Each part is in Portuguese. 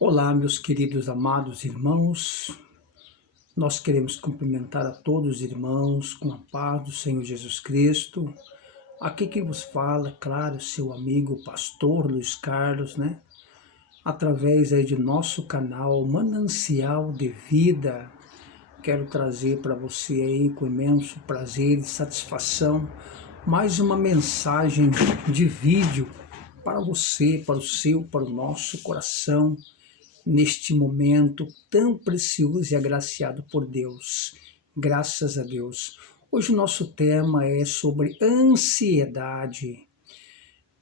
Olá, meus queridos amados irmãos, nós queremos cumprimentar a todos os irmãos com a paz do Senhor Jesus Cristo. Aqui quem vos fala, claro, seu amigo pastor Luiz Carlos, Através aí de nosso canal Manancial de Vida, quero trazer para você aí com imenso prazer e satisfação mais uma mensagem de vídeo para você, para o nosso coração, neste momento tão precioso e agraciado por Deus. Graças a Deus. Hoje o nosso tema é sobre ansiedade.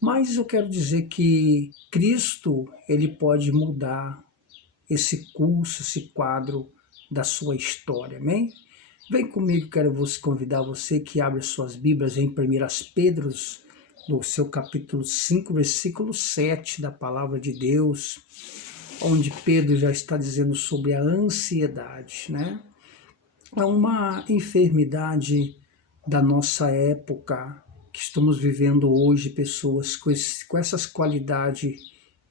Mas eu quero dizer que Cristo, ele pode mudar esse curso, esse quadro da sua história, amém? Vem comigo, quero convidar você que abre suas Bíblias em 1 Pedro, no seu capítulo 5, versículo 7 da palavra de Deus, onde Pedro já está dizendo sobre a ansiedade, É uma enfermidade da nossa época que estamos vivendo hoje, pessoas com essas qualidades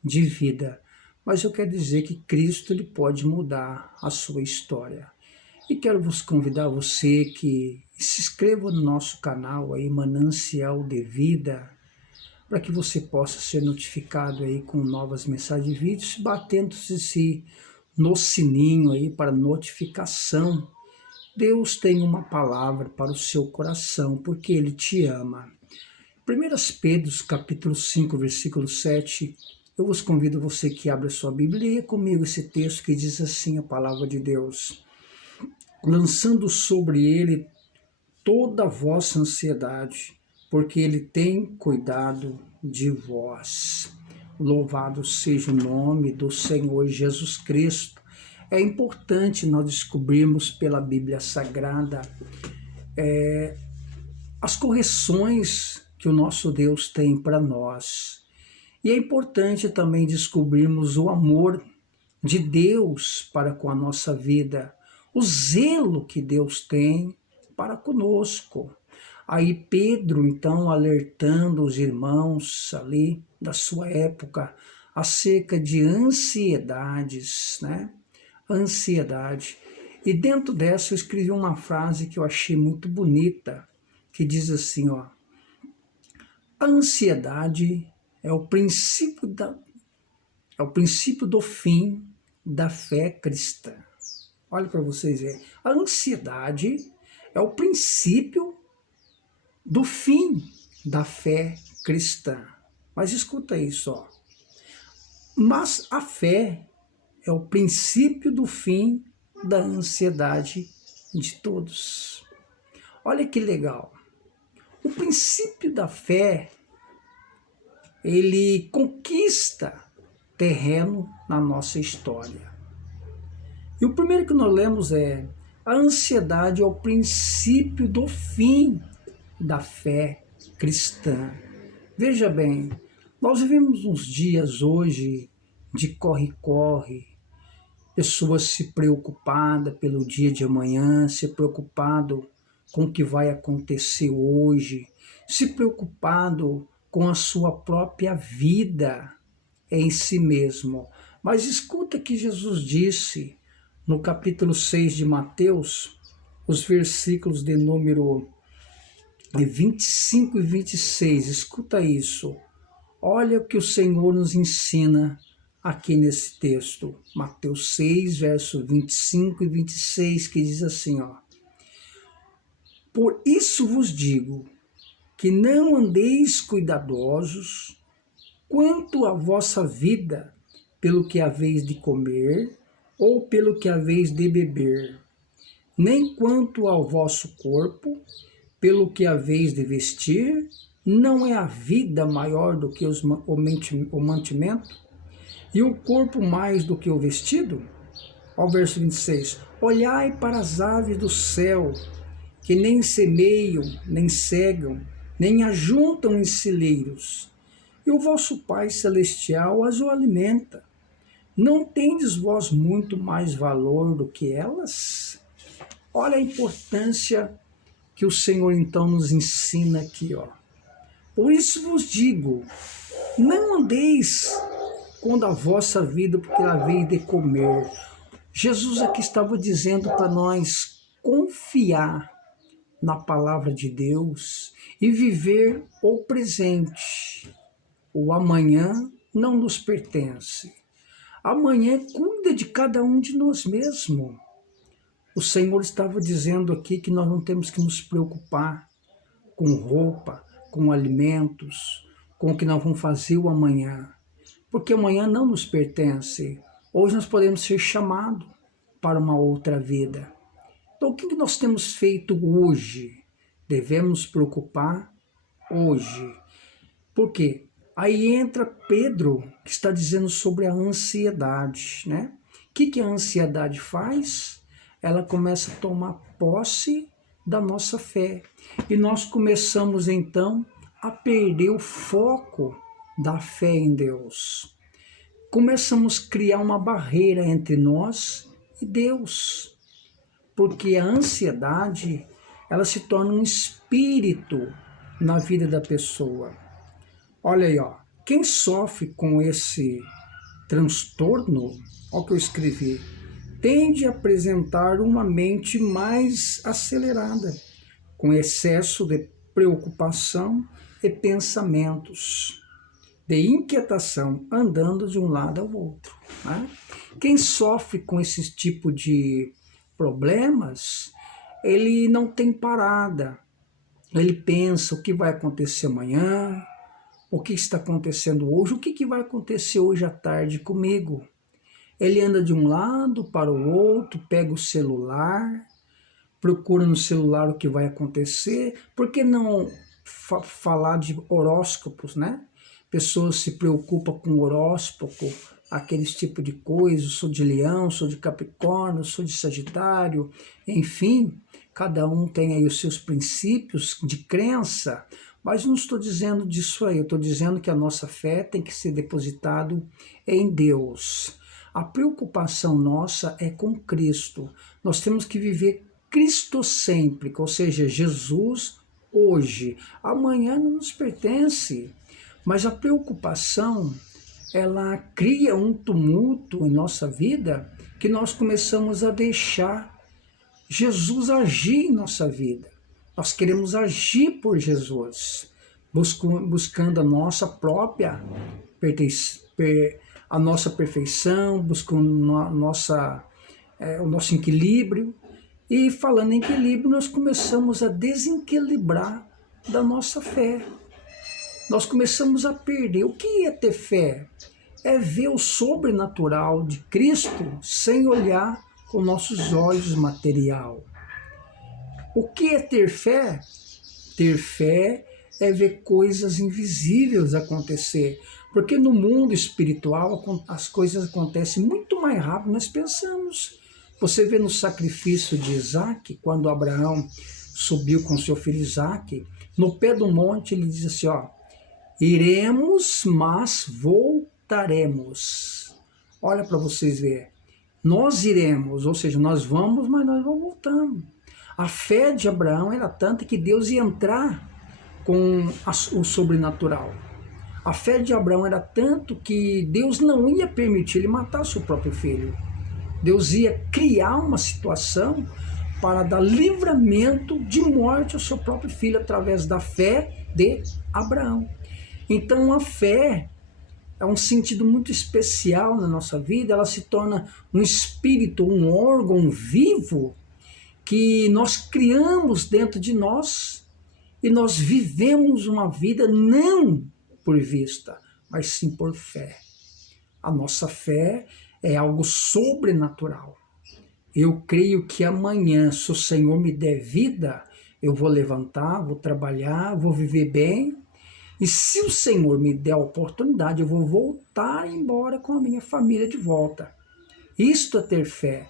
de vida. Mas eu quero dizer que Cristo ele pode mudar a sua história. E quero vos convidar você que se inscreva no nosso canal aí, Manancial de Vida, para que você possa ser notificado aí com novas mensagens de vídeos, batendo-se no sininho aí para notificação. Deus tem uma palavra para o seu coração, porque Ele te ama. 1 Pedro, capítulo 5, versículo 7, eu vos convido você que abra sua Bíblia e leia comigo esse texto que diz assim a palavra de Deus. Lançando sobre Ele toda a vossa ansiedade, porque Ele tem cuidado de vós. Louvado seja o nome do Senhor Jesus Cristo. É importante nós descobrirmos pela Bíblia Sagrada as correções que o nosso Deus tem para nós. E é importante também descobrirmos o amor de Deus para com a nossa vida, o zelo que Deus tem para conosco. Aí Pedro, então, alertando os irmãos ali da sua época acerca de ansiedades, Ansiedade. E dentro dessa eu escrevi uma frase que eu achei muito bonita, que diz assim, a ansiedade é o princípio do fim da fé cristã. Olha para vocês verem. A ansiedade é o princípio do fim da fé cristã. Mas escuta isso, Mas a fé é o princípio do fim da ansiedade de todos. Olha que legal. O princípio da fé, ele conquista terreno na nossa história. E o primeiro que nós lemos é: a ansiedade é o princípio do fim da fé cristã. Veja bem, nós vivemos uns dias hoje de corre-corre, pessoas se preocupadas pelo dia de amanhã, se preocupado com o que vai acontecer hoje, se preocupado com a sua própria vida em si mesmo. Mas escuta que Jesus disse no capítulo 6 de Mateus, os versículos de número 25 e 26, escuta isso. Olha o que o Senhor nos ensina aqui nesse texto, Mateus 6, verso 25 e 26, que diz assim, Por isso vos digo, que não andeis cuidadosos quanto à vossa vida, pelo que haveis de comer, ou pelo que haveis de beber, nem quanto ao vosso corpo, pelo que haveis de vestir. Não é a vida maior do que o mantimento? E o corpo mais do que o vestido? Ao verso 26. Olhai para as aves do céu, que nem semeiam, nem cegam, nem ajuntam em celeiros, e o vosso Pai Celestial as o alimenta. Não tendes vós muito mais valor do que elas? Olha a importância que o Senhor então nos ensina aqui, Por isso vos digo, não andeis quando a vossa vida, porque ela veio de comer. Jesus aqui estava dizendo para nós confiar na palavra de Deus e viver o presente. O amanhã não nos pertence. Amanhã cuida de cada um de nós mesmos. O Senhor estava dizendo aqui que nós não temos que nos preocupar com roupa, com alimentos, com o que nós vamos fazer o amanhã. Porque amanhã não nos pertence. Hoje nós podemos ser chamados para uma outra vida. Então o que nós temos feito hoje? Devemos nos preocupar hoje. Por quê? Aí entra Pedro, que está dizendo sobre a ansiedade, né? O que a ansiedade faz? Ela começa a tomar posse da nossa fé. E nós começamos então a perder o foco da fé em Deus. Começamos a criar uma barreira entre nós e Deus. Porque a ansiedade, ela se torna um espírito na vida da pessoa. Olha aí, ó, quem sofre com esse transtorno, olha o que eu escrevi, tende a apresentar uma mente mais acelerada, com excesso de preocupação e pensamentos, de inquietação, andando de um lado ao outro. Né? Quem sofre com esse tipo de problemas, ele não tem parada, ele pensa o que vai acontecer amanhã, o que está acontecendo hoje, o que vai acontecer hoje à tarde comigo. Ele anda de um lado para o outro, pega o celular, procura no celular o que vai acontecer. Por que não falar de horóscopos, né? Pessoas se preocupam com horóscopo, aqueles tipo de coisa, sou de Leão, sou de Capricórnio, sou de Sagitário, enfim, cada um tem aí os seus princípios de crença, mas não estou dizendo disso aí, eu estou dizendo que a nossa fé tem que ser depositada em Deus. A preocupação nossa é com Cristo. Nós temos que viver cristocêntrico, ou seja, Jesus hoje. Amanhã não nos pertence, mas a preocupação, ela cria um tumulto em nossa vida que nós começamos a deixar Jesus agir em nossa vida. Nós queremos agir por Jesus, buscando a nossa própria a nossa perfeição, buscando o nosso equilíbrio. E falando em equilíbrio, nós começamos a desequilibrar da nossa fé. Nós começamos a perder. O que é ter fé? É ver o sobrenatural de Cristo sem olhar com nossos olhos material. O que é ter fé? Ter fé é ver coisas invisíveis acontecer. Porque no mundo espiritual as coisas acontecem muito mais rápido do que nós pensamos. Você vê no sacrifício de Isaac, quando Abraão subiu com seu filho Isaac, no pé do monte ele diz assim, ó, iremos, mas voltaremos. Olha para vocês verem. Nós iremos, ou seja, nós vamos, mas nós não voltamos. A fé de Abraão era tanta que Deus ia entrar com o sobrenatural. A fé de Abraão era tanto que Deus não ia permitir ele matar seu próprio filho. Deus ia criar uma situação para dar livramento de morte ao seu próprio filho através da fé de Abraão. Então a fé é um sentido muito especial na nossa vida, ela se torna um espírito, um órgão vivo que nós criamos dentro de nós e nós vivemos uma vida não por vista, mas sim por fé. A nossa fé é algo sobrenatural. Eu creio que amanhã, se o Senhor me der vida, eu vou levantar, vou trabalhar, vou viver bem. E se o Senhor me der a oportunidade, eu vou voltar embora com a minha família de volta. Isto é ter fé.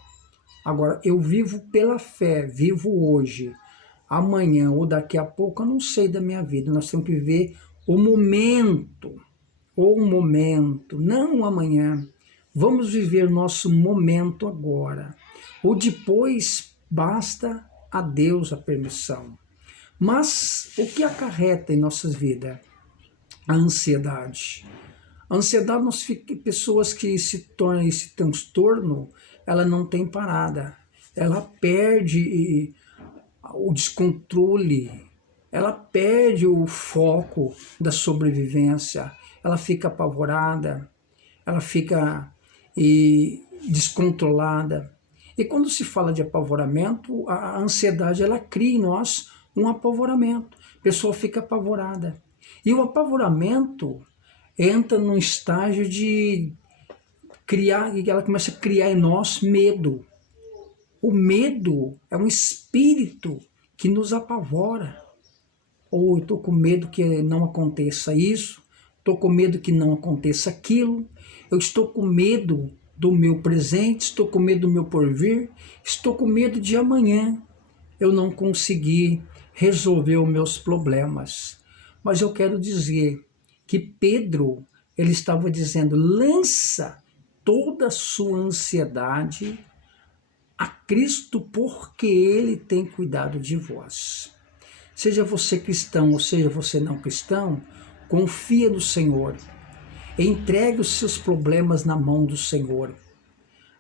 Agora, eu vivo pela fé, vivo hoje. Amanhã ou daqui a pouco, eu não sei da minha vida. Nós temos que viver o momento, não o amanhã. Vamos viver nosso momento agora. O depois basta a Deus a permissão. Mas o que acarreta em nossas vidas? A ansiedade. A ansiedade, pessoas que se tornam esse transtorno, ela não tem parada. Ela perde o descontrole, ela perde o foco da sobrevivência, ela fica apavorada, ela fica descontrolada. E quando se fala de apavoramento, a ansiedade ela cria em nós um apavoramento. A pessoa fica apavorada. E o apavoramento entra num estágio de criar, e ela começa a criar em nós medo. O medo é um espírito que nos apavora. Ou eu estou com medo que não aconteça isso, estou com medo que não aconteça aquilo, eu estou com medo do meu presente, estou com medo do meu porvir, estou com medo de amanhã eu não conseguir resolver os meus problemas. Mas eu quero dizer que Pedro, ele estava dizendo, lança toda a sua ansiedade a Cristo, porque Ele tem cuidado de vós. Seja você cristão ou seja você não cristão, confia no Senhor. Entregue os seus problemas na mão do Senhor.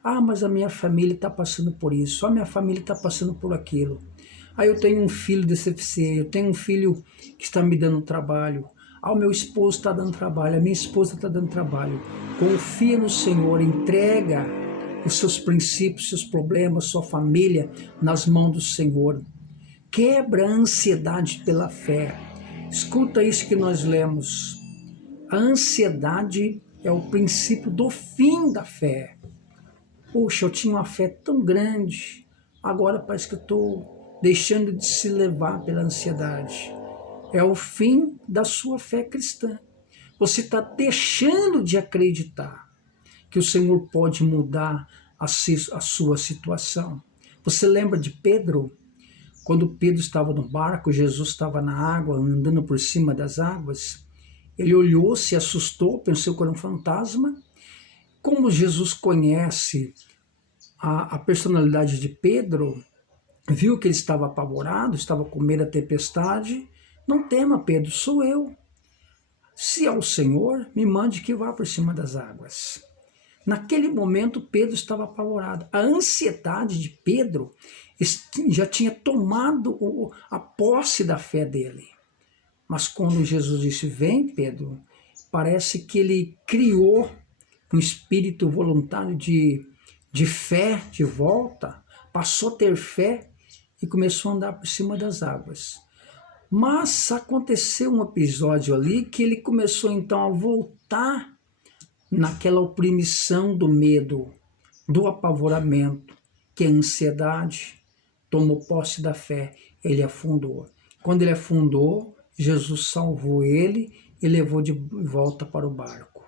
Ah, mas a minha família está passando por isso. A minha família está passando por aquilo. Ah, eu tenho um filho deficiente. Eu tenho um filho que está me dando trabalho. Ah, o meu esposo está dando trabalho. A minha esposa está dando trabalho. Confia no Senhor. Entrega os seus princípios, seus problemas, sua família nas mãos do Senhor. Quebra a ansiedade pela fé. Escuta isso que nós lemos. A ansiedade é o princípio do fim da fé. Poxa, eu tinha uma fé tão grande, agora parece que eu estou deixando de se levar pela ansiedade. É o fim da sua fé cristã. Você está deixando de acreditar que o Senhor pode mudar a sua situação. Você lembra de Pedro? Quando Pedro estava no barco, Jesus estava na água, andando por cima das águas, ele olhou, se assustou, pensou que era um fantasma. Como Jesus conhece a personalidade de Pedro, viu que ele estava apavorado, estava com medo da tempestade. Não tema, Pedro, sou eu. Se é o Senhor, me mande que vá por cima das águas. Naquele momento, Pedro estava apavorado. A ansiedade de Pedro já tinha tomado a posse da fé dele. Mas quando Jesus disse, vem, Pedro, parece que ele criou um espírito voluntário de fé de volta, passou a ter fé e começou a andar por cima das águas. Mas aconteceu um episódio ali que ele começou então a voltar naquela oprimição do medo, do apavoramento, que a ansiedade tomou posse da fé, ele afundou. Quando ele afundou, Jesus salvou ele e levou de volta para o barco.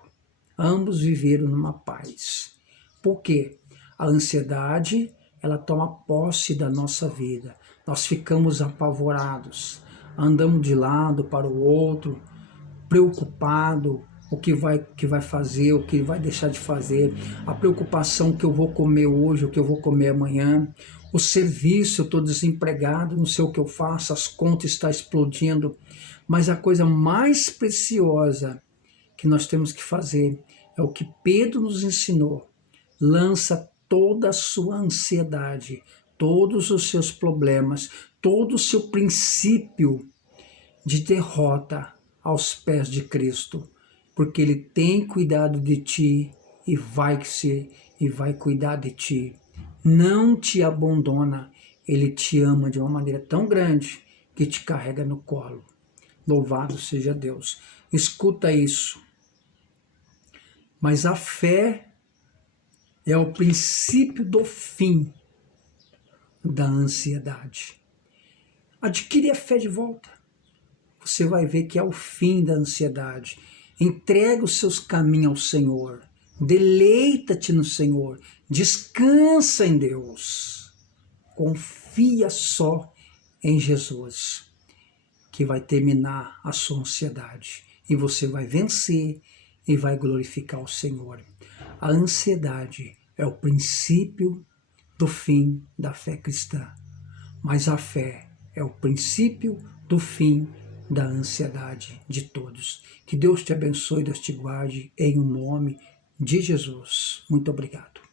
Ambos viveram numa paz. Por quê? A ansiedade, ela toma posse da nossa vida. Nós ficamos apavorados, andamos de lado para o outro, preocupado, o que vai fazer, o que vai deixar de fazer, a preocupação que eu vou comer hoje, o que eu vou comer amanhã, o serviço, eu estou desempregado, não sei o que eu faço, as contas estão explodindo, mas a coisa mais preciosa que nós temos que fazer é o que Pedro nos ensinou. Lança toda a sua ansiedade, todos os seus problemas, todo o seu princípio de derrota aos pés de Cristo, porque Ele tem cuidado de ti e vai cuidar de ti. Não te abandona, Ele te ama de uma maneira tão grande que te carrega no colo. Louvado seja Deus. Escuta isso. Mas a fé é o princípio do fim da ansiedade. Adquire a fé de volta. Você vai ver que é o fim da ansiedade. Entrega os seus caminhos ao Senhor. Deleita-te no Senhor. Descansa em Deus. Confia só em Jesus, que vai terminar a sua ansiedade. E você vai vencer e vai glorificar o Senhor. A ansiedade é o princípio do fim da fé cristã. Mas a fé é o princípio do fim da ansiedade de todos. Que Deus te abençoe, Deus te guarde, em nome de Jesus. Muito obrigado.